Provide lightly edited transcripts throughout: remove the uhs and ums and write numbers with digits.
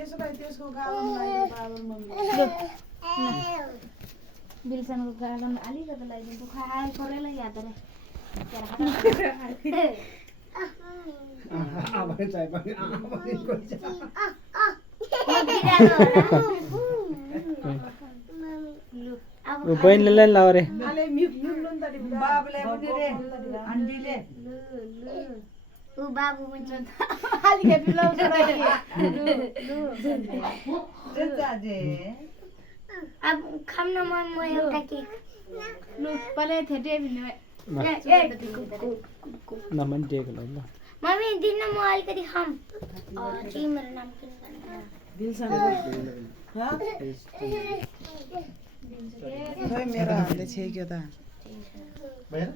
त्यसोलाई त्यसको गालो लगाइदियो बाबा मम्मी बिल्सनको गालो अलिकति लगाइदिन्छु खाए कोरेलाई याद रे आमाले चाय पनि आमाले कोइछ ओ बहिनीले लाउ रे आले म्युट नुन त बाबुले पनि रे आन्टीले उ बाबु पनि अलिकति लाउँछ जाजे अब खान मन म एउटा केक लु पले थेटे भिने नमन दिएको ल मम्मी दिन म अलिकति खाम तिम्रो नाम के बिल्सन खै मेरो हातले छेक्यो त भएन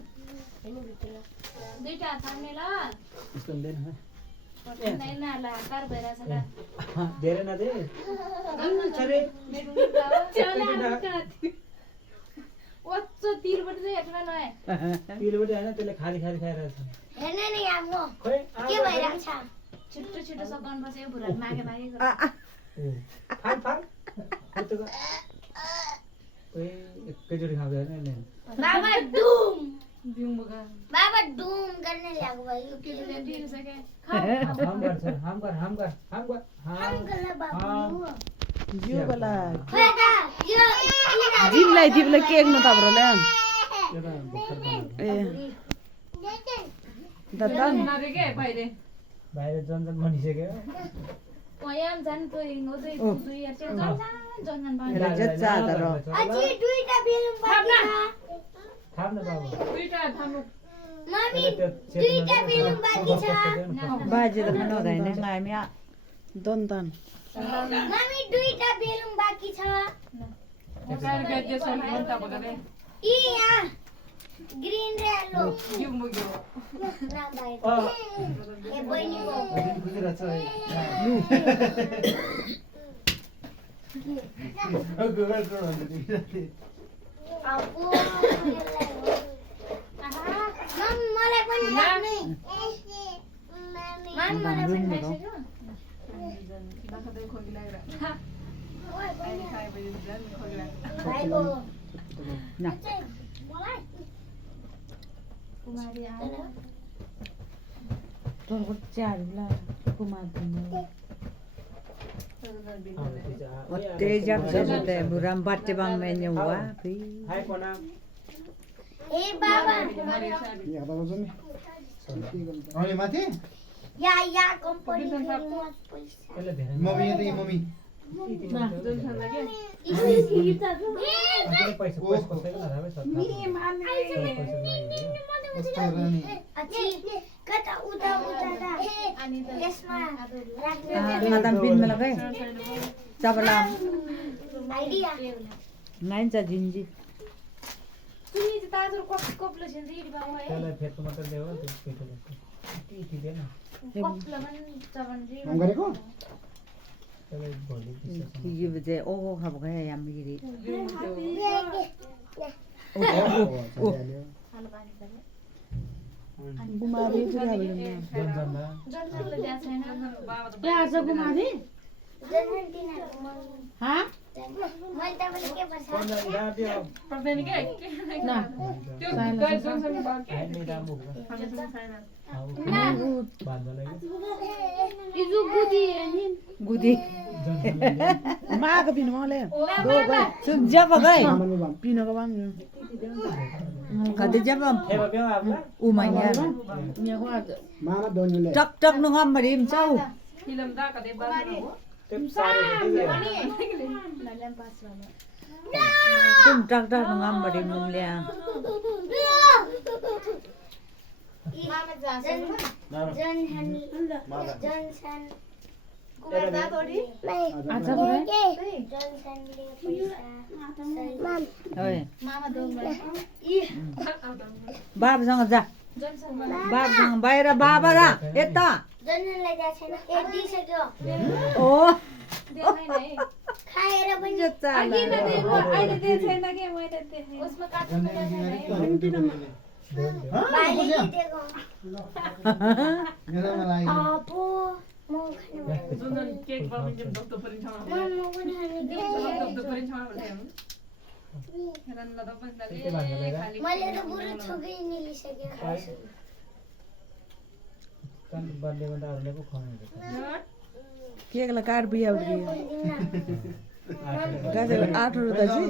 दुईटा थाम्ने ल यस्तो हुँदैन पठाउँदैन ल कार भइराछ ल धेरै नदे ओच्चो तिलबाट चाहिँ हेर्नुमा नआए तिलबाट हैन त्यसले खाली खाली खाइरहेछ हेर्न नि आफ्नो खोइ के भइराछ छिटो छिटो सकाउनु पर्छ यो भुरा मागे मागे फाल फाल कतिको ओए एकैचोटि खाँदै हैन बाबा डुम बिउमुगा बाबा डुम गर्ने लाग्यो भयो के दिनु सके हम कर हम गला बाबु जिउ बला खोइ दा यो जिमलाई केक न तब्रले ए दत्तन नरे के बाहिर बाहिर जनजन बनिसक्यो पयाम जान तो हिँड्दै दुई यार चाहिँ जन एला जच्चा तर अझै दुईटा बेलुन बाँकी थाम न बाबु दुईटा थाम्नु मम्मी दुईटा बेलुन बाँकी छ बाजे त पनि हुँदैन हामी दन्तन मम्मी दुईटा बेलुन बाँकी छ कार गए सो मन त बगले ई यहाँ ग्रीन र येलो बिउमुग्यो नाम भाइ ए बहिनीको बुझिरहेछ है अबो मम्मी मलाई पनि लाग्ने मम्मी मलाई पनि बाखदै खोकी लागेर ओए बहिनी खाए पछि झन् खोकी लाग्छ भाइको न मलाई कुमारी आयो तोरको चारला कुमार दिनु तेज जब से ते बुराम बच्चे बांग में ने हुआ फिर हाय कोना ए बाबा यादा बजन अनि माथि या कम्पनी पैसा त्यसले धेरै मम्मी यतै मम्मी पैसा कसैको नराबै छ कस्तो रानी अच्छी कता उता दा अनि त यसमा राख्ने माताम पिन में लगे चावला आइडिया नाइन चा जिंजी सुनि त ताजर कपलो छ रेडी बाबु है त्यसलाई फेर्को मात्र देऊ त्यो पेटो टी देन कपलो पनि चबन रे काम गरेको त्यसलाई भोलि दिन्छ ये बजे ओ खाब गए या मिरी खानु पानी पर्यो बुमारी चाहिँ जनजनला जनजनले त्यहाँ छैन बाबा त प्याज गुमारी जन्मदिनको मम्मी हाँ मैले तपाईले के भन्छ पर्दैन के ना त्यो गए जनजन बाकी हामी राम्रो बान्धलाई इजु गुदी नि गुदी माग पिन मले सुन जब गए पिनको बाङ कदे जब हेबा बेवा आपला उमाया यहाँको आज माना दोनीले टक टक नु हम रिम चाउ फिल्म दा कतै बानी हो त्यो सारे दिए सुन टक टक नु हम रिम मुल्या मामा जान्छ जनसन कुमार दा थोडी आज बरे जनसनले पैसा ओए मामा दोङ बाबसँग जा जनसन बाबसँग बाहिर बाबा रा यता जनसनलाई जा छैन ए दिइसक्यो ओ देखाइ नै खाएर पनि जच्चा अहिले त्यो छैन के मैले देखेँ उसमा काट्नु भाइले जितेको मेरोमा लाग्यो अपो म खानु मम्मी पनि खाने मैले त पुरो छोकै निलिसकेँ बर्थडेमा त अरूले पो खुवाउनु केकलाई काट बिहा उठ्यो गाजर 8 रुपैयाँ दाजु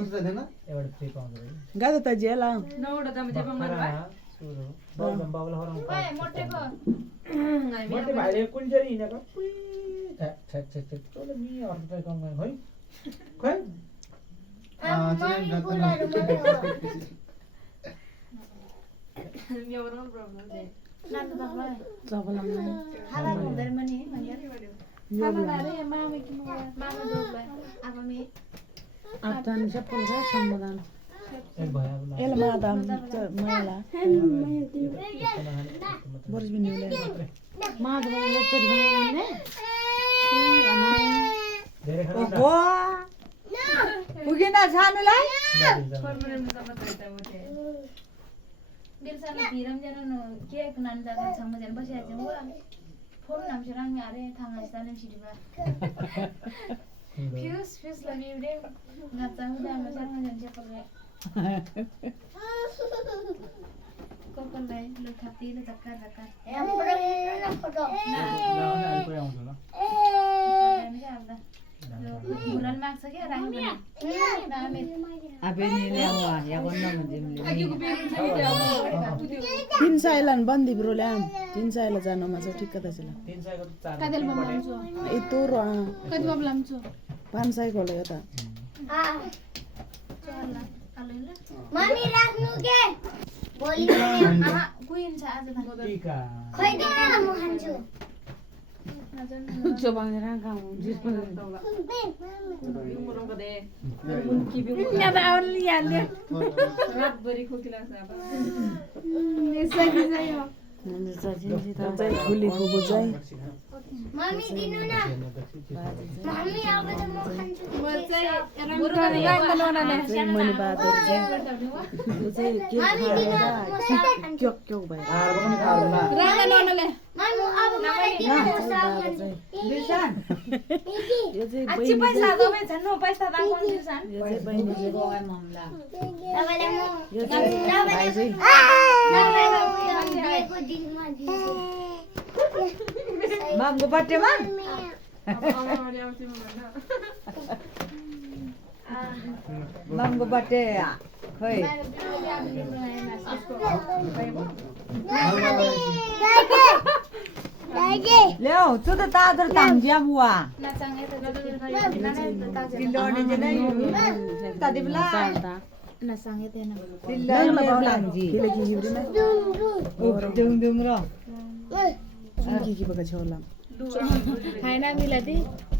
एउटा फ्री पाउँदो रहेछ गाजर त जेला सुरु बाबुलाई हराउनु मोटे मोटे भाइले कुन चाहिँ हिँडेको तँले नि अर्को ट्राई काम गर्ने खोइ आप्तान सबै छ समाधान एक भयो अब एला मादाम माला बरस पनि निले माद एकचोटि भने धेरै खानु ओहो पुगेन छानुलाई बिरसाले भिरम जन केक नन जागा छ मजन बसिया छ वो फोन नाम से रंग में आ रहे थांगा स्थान में सिटी बा फ्यूज लगी उड़े नचा हुदा मजन मजन से पर कोपन लाई लो खाती ले धक्का धक्का फोटो बुलन माग छ के रंग अबे नि ल्याउआ या भन्न भन्दिमले 3 साइलन बन्दी ब्रोल्याम 3 साइला जानमा छ ठिक्क त छैन 300 को 4 कदल बमलामछु ए तोरो कति बमलामछु 5 साइ खोले यता मम्मी राख्नु के भोलि आमा कुइन छ आज त टीका खोइ दिनु म खान्छु जो बनेर गाउँ जिस पनि ठुली फुपू चाहिँ मम्मी दिनु न मम्मी अब त म खान्छु मैले बातहरु चाहिँ यो चाहिँ के खाएर क्योक क्योक भयो आएर पनि खाउँला मम्मी अब मलाई दिनु म साग बिरसान यो चाहिँ अच्छी पैसा दो बे छन्नु पैसा दा कोन दिसान यो चाहिँ बहिनी चाहिँ गोवा मम्ला तपाईलाई म यो चाहिँ भाइ चाहिँ दिएको दिनमा दिन्छु मामको बर्थडेमा मामको बर्थडे खोइ ल्याउ त्यो त तादर तांजिया बुवा नचांगे त तिलोडे चाहिँ तदि बेला नचांगे त न तिल्लो लांजी केले के हिब्रीमा दुङ दुङ र के बका छोला खाना मिला दे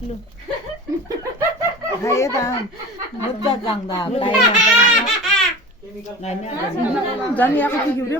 लु खाए दाम मुद्दा जांदा जानी आको के हिब्री